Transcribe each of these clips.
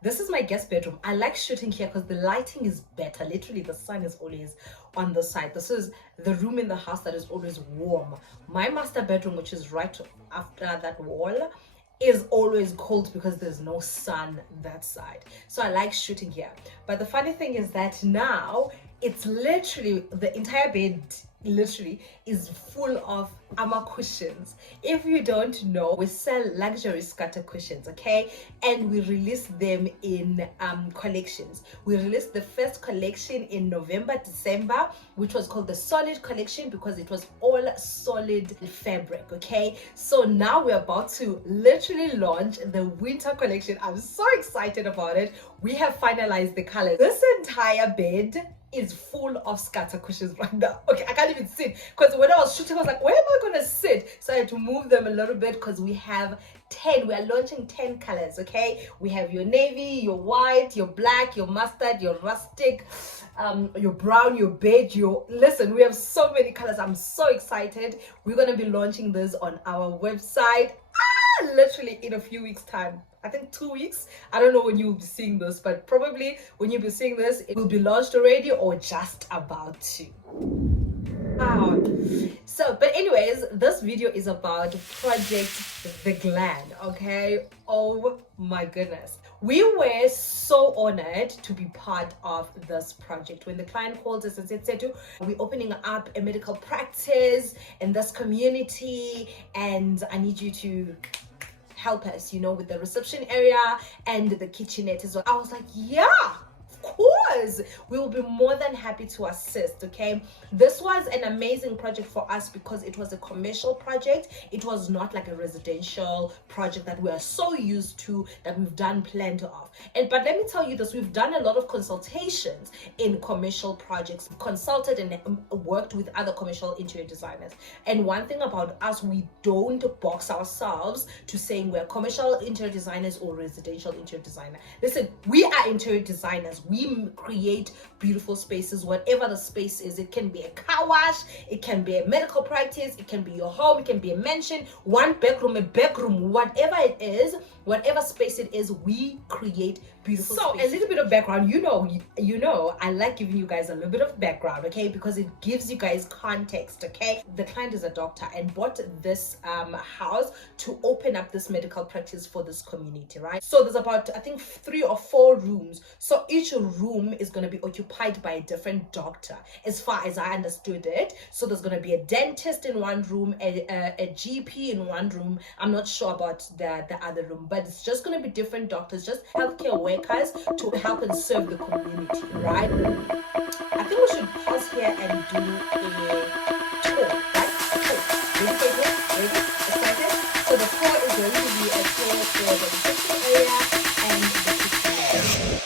This is my guest bedroom. I like shooting here because the lighting is better. Literally, the sun is always on the side. This is the room in the house that is always warm. My master bedroom, which is right after that wall, is always cold because there's no sun that side. So I like shooting here. But the funny thing is that now it's literally the entire bed literally is full of armor cushions. If you don't know, we sell luxury scatter cushions, okay, and we release them in collections. We released the first collection in November, December, which was called the solid collection because it was all solid fabric, okay. So now we're about to literally launch the winter collection. I'm so excited about it. We have finalized the colors. This entire bed is full of scatter cushions right now. Okay, I can't even sit because when I was shooting, I was like, where am I gonna sit? So I had to move them a little bit because we have 10. We are launching 10 colors, okay? We have your navy, your white, your black, your mustard, your rustic, your brown, your beige, listen, we have so many colors. I'm so excited. We're gonna be launching this on our website literally in a few weeks time. I think 2 weeks. I don't know when you'll be seeing this, but probably when you'll be seeing this, it will be launched already or just about to. Wow. So, but anyways, this video is about Project The Glam, okay? Oh my goodness. We were so honored to be part of this project. When the client called us and said, Setu, we're opening up a medical practice in this community and I need you to help us, with the reception area and the kitchenette as well. I was like, yeah, of course, we will be more than happy to assist, okay? This was an amazing project for us because it was a commercial project. It was not like a residential project that we are so used to, that we've done plenty of. But let me tell you this, we've done a lot of consultations in commercial projects. We've consulted and worked with other commercial interior designers. And one thing about us, we don't box ourselves to saying we're commercial interior designers or residential interior designer. Listen, we are interior designers. We create beautiful spaces, whatever the space is. It can be a car wash, it can be a medical practice, it can be your home, it can be a mansion, one bedroom, a bedroom, whatever it is, whatever space it is, we create beautiful spaces. A little bit of background, you know, I like giving you guys a little bit of background, okay, because it gives you guys context, okay. The client is a doctor and bought this house to open up this medical practice for this community, right? So there's about, I think, 3 or 4 rooms. So each room is going to be occupied by a different doctor, as far as I understood it. So there's going to be a dentist in one room, a GP in one room. I'm not sure about the other room, but it's just going to be different doctors, just healthcare workers to help and serve the community, right? I think we should pause here and do a tour, right? Ready? Excited? So the tour is going to be a tour for the reception area and the kitchen area.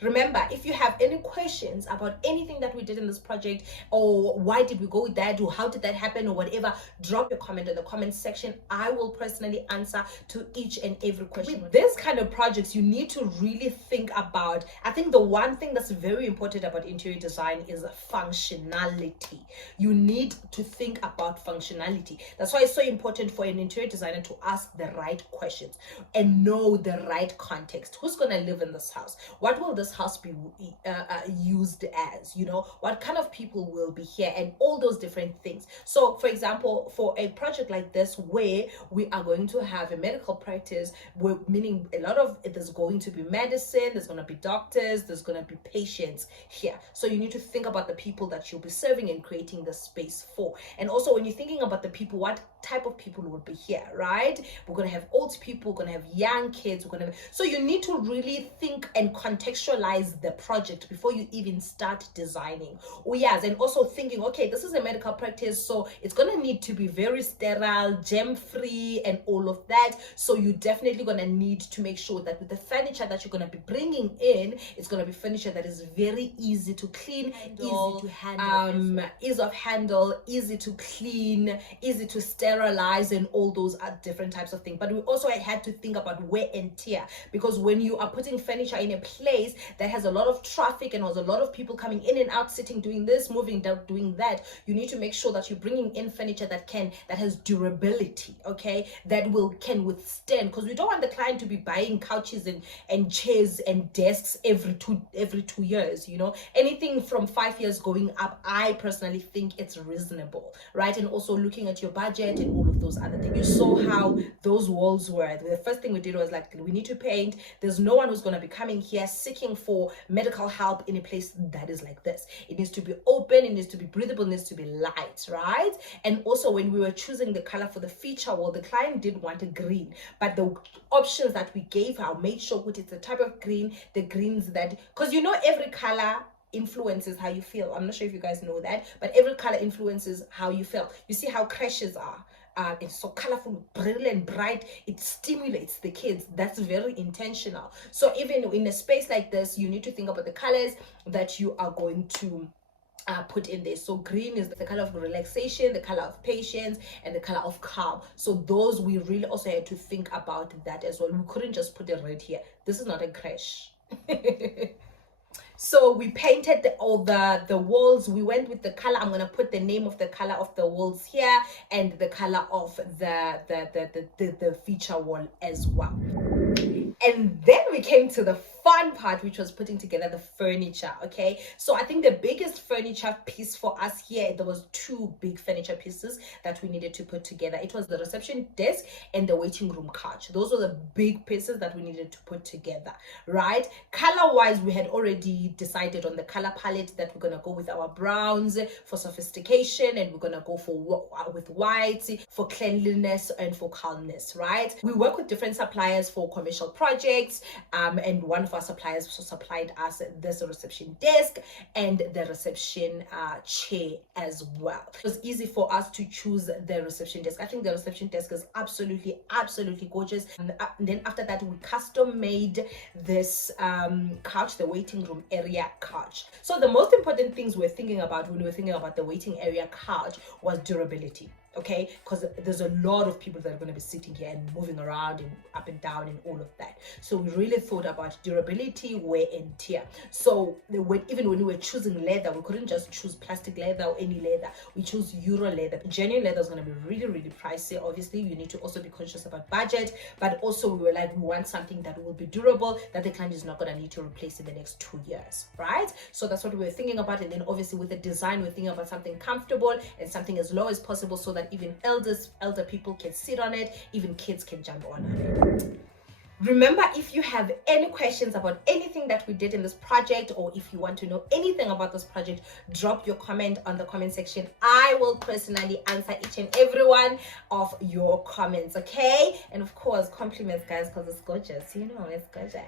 Remember, if you have any questions about anything that we did in this project, or why did we go with that, or how did that happen, or whatever, drop your comment in the comment section. I will personally answer to each and every question. With this kind of projects, you need to really think about, I think the one thing that's very important about interior design is functionality. You need to think about functionality. That's why it's so important for an interior designer to ask the right questions and know the right context. Who's going to live in this house? What will this house be used as? You know, what kind of people will be here, and all those different things. So for example, for a project like this where we are going to have a medical practice, meaning a lot of there's going to be medicine, there's going to be doctors, there's going to be patients here. So you need to think about the people that you'll be serving and creating the space for. And also when you're thinking about the people, what type of people will be here, right? We're going to have old people, we're going to have young kids, so you need to really think and contextualize the project before you even start designing. Oh yes, and also thinking, okay, this is a medical practice, so it's going to need to be very sterile, germ-free, and all of that. So you're definitely going to need to make sure that with the furniture that you're going to be bringing in, it's going to be furniture that is very easy to clean, easy to handle, ease of handle, easy to clean, easy to sterilize, and all those are different types of things. But we also had to think about wear and tear, because when you are putting furniture in a place that has a lot of traffic and has a lot of people coming in and out, sitting, doing this, moving down, doing that, you need to make sure that you're bringing in furniture that has durability, okay, that can withstand, because we don't want the client to be buying couches and chairs and desks every two years. You know, anything from 5 years going up, I personally think it's reasonable, right? And also looking at your budget and all of those other things. You saw how those walls were. The first thing we did was like, we need to paint. There's no one who's going to be coming here seeking for medical help in a place that is like this. It needs to be open, it needs to be breathable, it needs to be light, right? And also when we were choosing the color for the feature wall, the client did want a green, but the options that we gave her made sure it's the type of green, the greens that, because you know every color influences how you feel. I'm not sure if you guys know that, but every color influences how you feel. You see how crashes are. It's so colorful, brilliant, bright. It stimulates the kids. That's very intentional. So even in a space like this, you need to think about the colors that you are going to put in there. So green is the color of relaxation, the color of patience, and the color of calm. So those, we really also had to think about that as well. We couldn't just put a red here. This is not a crash. So we painted all the walls. We went with the color. I'm gonna put the name of the color of the walls here and the color of the feature wall as well. And then we came to the fun part, which was putting together the furniture. Okay, so I think the biggest furniture piece for us here, there was two big furniture pieces that we needed to put together. It was the reception desk and the waiting room couch. Those were the big pieces that we needed to put together, right? Color wise, we had already decided on the color palette that we're gonna go with our browns for sophistication, and we're gonna go with whites for cleanliness and for calmness, right? We work with different suppliers for commercial projects, and one of our suppliers supplied us this reception desk and the reception chair as well. It was easy for us to choose the reception desk. I think the reception desk is absolutely gorgeous. And then after that, we custom made this couch, the waiting room area couch. So the most important things we're thinking about when we're thinking about the waiting area couch was durability. Okay, because there's a lot of people that are going to be sitting here and moving around and up and down and all of that. So we really thought about durability, wear and tear. So even when we were choosing leather, we couldn't just choose plastic leather or any leather. We chose Euro leather. Genuine leather is going to be really pricey. Obviously, you need to also be conscious about budget, but also we were like, we want something that will be durable, that the client is not going to need to replace in the next 2 years, right? So that's what we were thinking about. And then obviously with the design, we're thinking about something comfortable and something as low as possible, so that even elder people can sit on it, even kids can jump on it. Remember, if you have any questions about anything that we did in this project, or if you want to know anything about this project, drop your comment on the comment section. I will personally answer each and every one of your comments, okay? And of course, compliments, guys, because it's gorgeous. You know, it's gorgeous.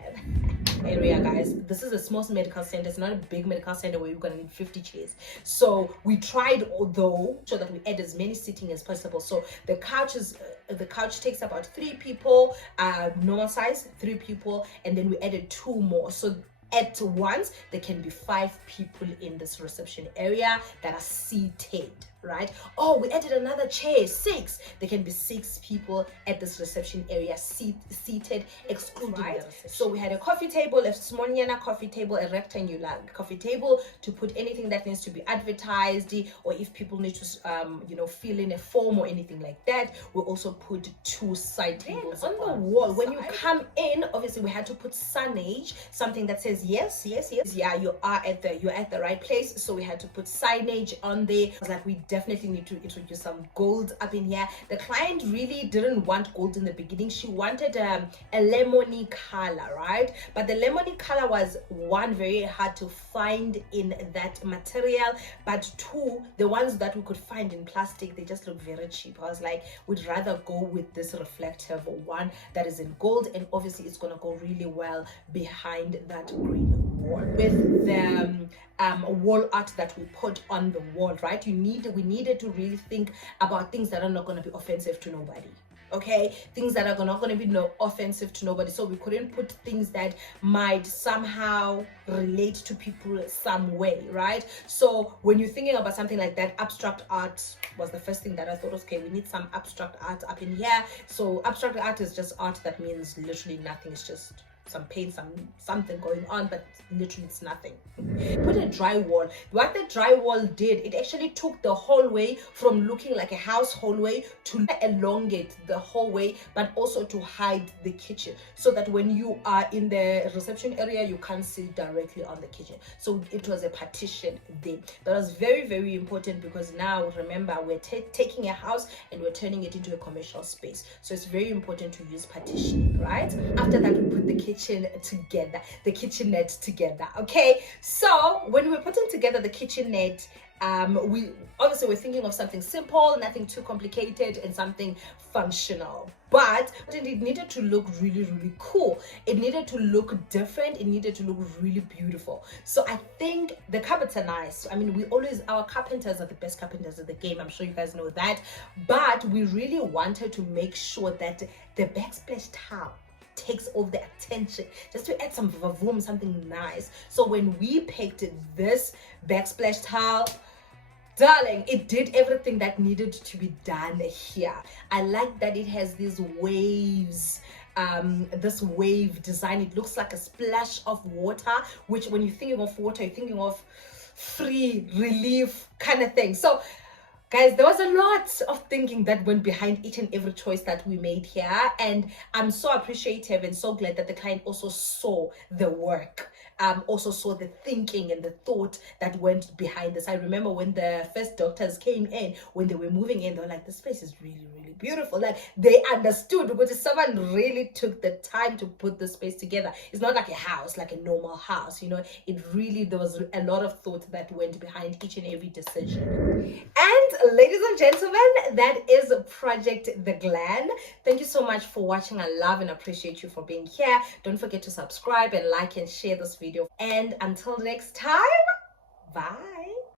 Area, guys, this is a small medical center. It's not a big medical center where you're gonna need 50 chairs. So we tried, although, so that we add as many seating as possible. So the couch takes about 3 people, normal size 3 people, and then we added 2 more. So at once. There can be 5 people in this reception area that are seated, right? Oh, we added another chair, 6. There can be 6 people at this reception area seated, excluding the reception. So we had a coffee table, a small coffee table, a rectangular coffee table to put anything that needs to be advertised, or if people need to fill in a form or anything like that. We also put 2 side tables on the wall. When you come in, obviously we had to put signage, something that says yes, yeah, you're at the right place. So we had to put signage on there. Like, we definitely need to introduce some gold up in here. The client really didn't want gold in the beginning. She wanted a lemony color, right? But the lemony color was, 1, very hard to find in that material, but 2, the ones that we could find in plastic, they just look very cheap. I was like, we'd rather go with this reflective one that is in gold, and obviously it's gonna go really well behind that green wall with the wall art that we put on the wall, right? We needed to really think about things that are not going to be offensive to nobody. Okay, things that are not going to be offensive to nobody. So we couldn't put things that might somehow relate to people some way, right? So when you're thinking about something like that, abstract art was the first thing that I thought, okay, we need some abstract art up in here. So abstract art is just art that means literally nothing. It's just some paint, something going on, but literally it's nothing. Put a drywall. What the drywall did, it actually took the hallway from looking like a house hallway to elongate the hallway, but also to hide the kitchen, so that when you are in the reception area, you can't see directly on the kitchen. So it was a partition there. That was very, very important, because now remember, we're taking a house and we're turning it into a commercial space. So it's very important to use partitioning, right? After that, we put the kitchenette together. Okay, so when we were putting together the kitchenette, we obviously were thinking of something simple, nothing too complicated, and something functional. But it needed to look really, really cool. It needed to look different. It needed to look really beautiful. So I think the cupboards are nice. I mean, our carpenters are the best carpenters of the game. I'm sure you guys know that. But we really wanted to make sure that the backsplash tile takes all the attention, just to add some vavoom, something nice. So when we picked this backsplash tile, darling, it did everything that needed to be done here. I like that it has these waves, this wave design. It looks like a splash of water, which when you're thinking of water, you're thinking of free relief kind of thing. So guys, there was a lot of thinking that went behind each and every choice that we made here, and I'm so appreciative and so glad that the client also saw the work, also saw the thinking and the thought that went behind this. I remember when the first doctors came in, when they were moving in, they were like, this place is really, really beautiful. Like, they understood, because someone really took the time to put this space together. It's not like a house, like a normal house, there was a lot of thought that went behind each and every decision. And ladies and gentlemen, that is Project The Glen. Thank you so much for watching. I love and appreciate you for being here. Don't forget to subscribe and like and share this video. And until next time, bye.